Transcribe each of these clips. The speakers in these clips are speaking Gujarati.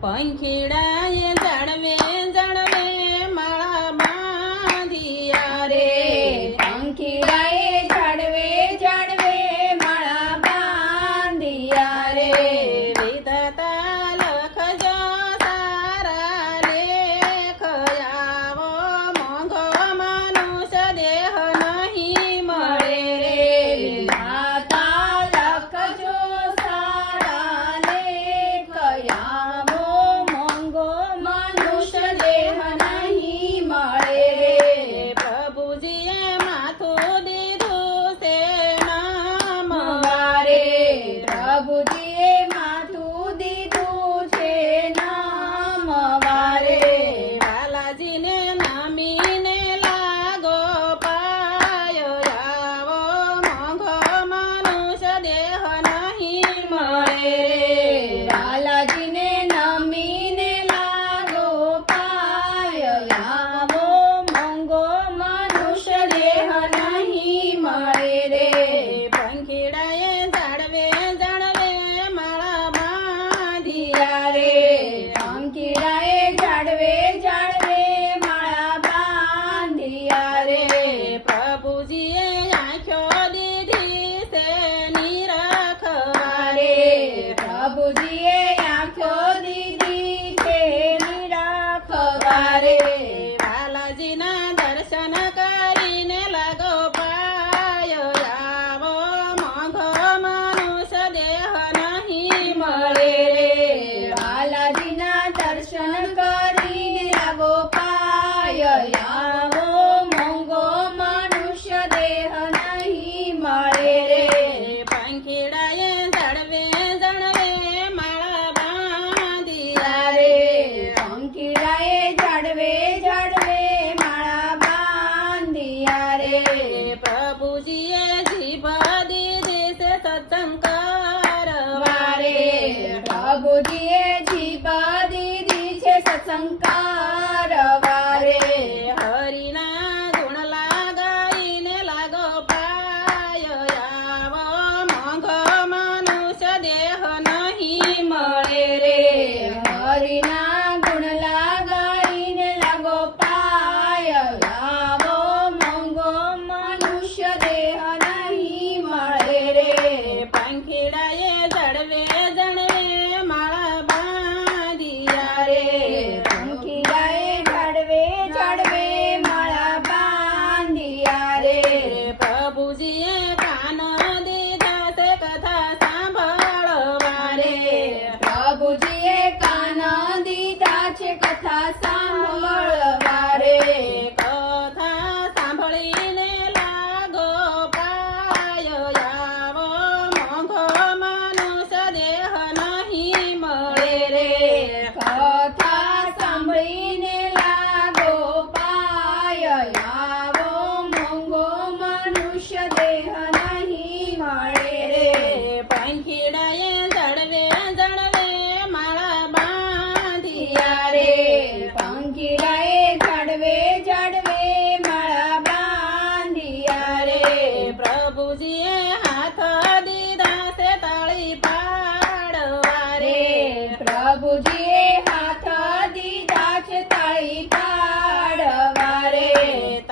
પંખીડાએ જળવે જળવે માળા બાંધિયા રે પંખીડાએ ઝાડવે ઝાડવે માળા બાંધિયા રે વિધાતા લખજો સારા લેખ આવો મોંઘો મનુષ્ય દેહ નહીં મળે રે માતા લખજો સારા લેખ આવો મોંઘો મનુષ્ય દેહ નહીં મળે રે પ્રભુજીએ માથું દીધું છે નામ વારે પ્રભુજીએ માથું દીધું છે નામ વારે બાલાજીને નામીને લાગો પાયો આવો મોંઘો મનુષ્ય દેહ નહીં મળે રે બાલાજીને નમીને લાગો પાય આવો મોંઘો મનુષ્ય દેહ નહીં મળે રે પંખીડાએ જાળવે જાળવે માળા બાંધિયા રે પંખીડાએ ઝાડવે ઝાડવે માળા બાંધિયા રે પ્રભુજીએ આંખો દીધી છે નિરખવા રે પ્રભુજીએ આંખો દીધી છે નિરાખવા રે બાલાજીના દર્શન કરીને લાગો પાયો આવો મોંઘો મનુષ્ય દેહ નહીં મળે રે બાલાજીના દર્શન કરીને લાગો પાય આવો મોંઘો મનુષ્ય દેહ નહીં મળે રે પંખીડાએ જળવે જળવે માળા બાંધિયા રે રે પંખીડાએ ઝાડવે ઝાડવે માળા બાંધિયા રે પ્રભુજીએ જીભ દીધી છે સત્સંગ કરવા રે પ્રભુજીએ જીભ દીધી છે સત્સંગ કરવા રે હરિના ગુણ લાગાઈને લાગો પાયો આવો મોંઘો મનુષ્ય દેહ નહીં મળે રે હરિના ગુણ લાગાઈને લાગો પાય આવો મોંઘો મનુષ્ય દેહ નહીં મળે રે પંખીડાએ જળવે જળવે માળા બાંધિયા રે પંખીડાએ ઝાડવે ઝાડવે માળા બાંધિયા રે પ્રભુજીએ કાન દીધા છે કથા સાંભળવા રે પ્રભુજીએ કાન દીધા છે કથા સાંભળવા રે કથા સાંભળીને લાગો પાયો આવો મોંઘો મનુષ્ય દેહ નહીં મળે રે કથા સાંભળીને લાગો પાય આવો મોંઘો મનુષ્ય દેહ નહીં મળે રે પંખીડાએ જળવે જળવે માળા બાંધિયા રે રે પંખીડાએ ઝાડવે ઝાડવે માળા બાંધિયા રે પ્રભુજીએ હાથ દીધા છે તાળી પાડવા રે પ્રભુજીએ હાથ દીધા છે તાળી પાડવા રે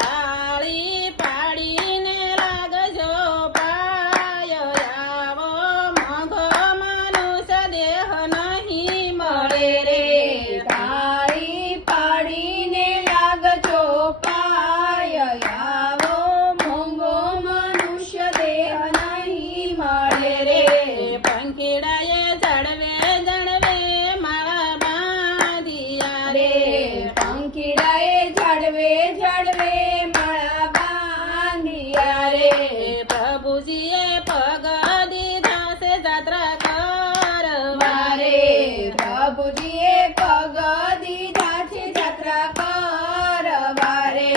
તાળી પાડીને લાગજો પાયો આવો મોંઘો મનુષ્ય દેહ નહીં મળે રે તાળી પાડીને લાગજો પાય આવો મોંઘો મનુષ્ય દેહ નહીં મળે રે પંખીડાએ જળવે જળવે માળા બાંધિયા રે રે પંખીડાએ ઝાડવે ઝાડવે માળા બાંધિયા રે પ્રભુજીએ પગ દીધા છે જાત્રા કરવા રે પ્રભુજીએ પગ દીધા છે જાત્રા કરવા રે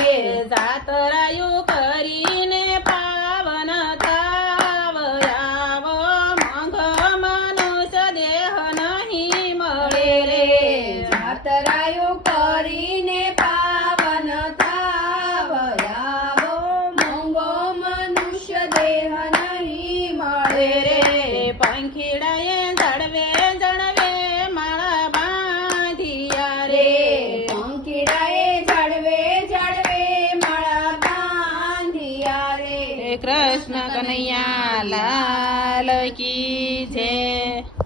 જાતરાયું કરીને પાવન તાવ આવો મોંઘો મનુષ્ય દેહ નહીં મળે રે જાતરાયું કરીને પાવન થાવ આવો મોંઘો મનુષ્ય દેહ નહીં મળે રે પંખીડાએ જળવે જળવે માળા કૃષ્ણ કનૈયા લાલ કી જય.